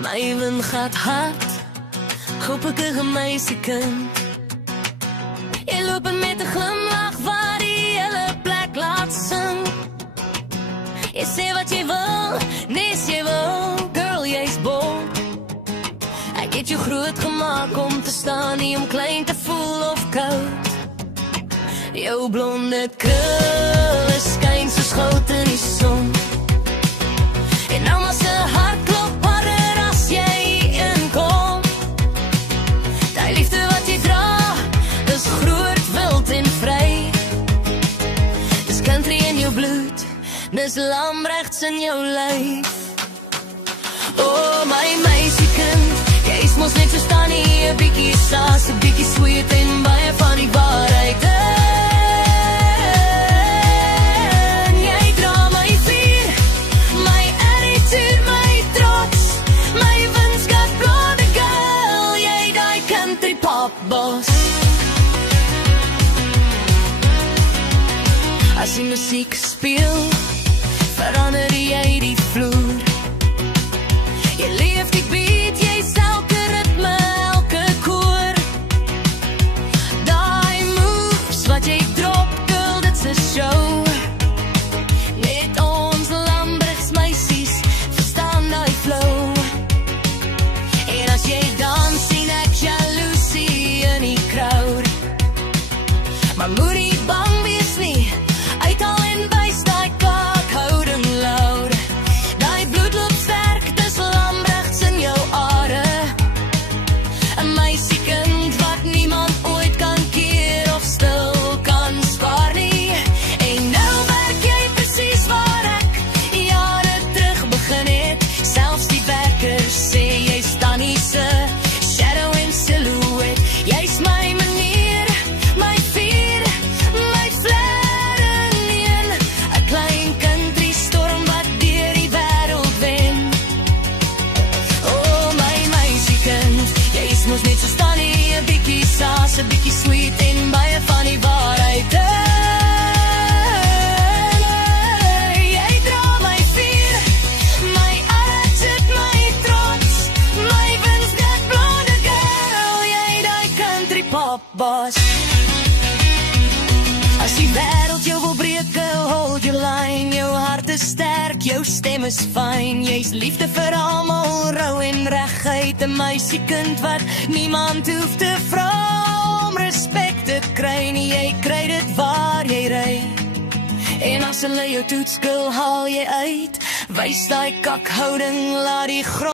My wind gaat hard, hoppige meisiekind. Jy loop met 'n glimlach waar die hele plek laat sing. Jy sê wat jy wil, nes jy wil, girl jy's bold. Ek het jou groot gemaak om te staan, nie om klein te voel of koud. Jou blonde krule skyn soos goud in die son. En nou maar se hart klop harder as jy inkom. Die liefde wat jy dra, is groot, wild en vry. Dis country in jou bloed, dis Lambrechts in jou lyf. Oh my meisiekind, jy is mos net so staan nie, 'n bietjie saas, 'n bietjie sweet en baie van die waarheid. Jy dra my vuur, my attitude, my trots, my windskat blonde girl, jy die country pop boss. As die musiek speel, verander jy die vloer. Jy leef die beat, jy's elke ritme, elke koor. Die moves wat jy drop, girl, dit's 'n show. Net ons Lambrechts meisies verstaan die flow. En as jy dans, sien ek jaloesie in die crowd. Maar moet nie bang wees nie, uithaal en wys die kakhouding loud. Die bloed loop sterk, dis Lambrechts in jou are. 'n meisiekind wat niemand ooit kan keer of stil kan spaar nie. En nou werk jy presies waar ek jare terug begin het. Selfs die werkers sê jy staan nie se shadow en silhouette. Jy's my manier, my vuur, my flare in een. 'n klein country storm wat deur die wêreld wen. Oh my meisiekind, jy is mos net so staan nie, 'n bietjie saas, 'n bietjie sweet en baie van die waarheid. Jy dra my vuur, my attitude, my trots, my windskat blonde girl, jy die country pop boss. As die wêreld jou wil breek, hold your line. Jou hart is sterk, jou stem is fyn. Jy's liefde vir almal, rou en reguit. 'n meisiekind wat niemand hoef te vra om respek te kry nie. Jy kry dit waar jy ry. En as hulle jou toets, girl, haal jy uit. Wys die kakhouding, laat die grond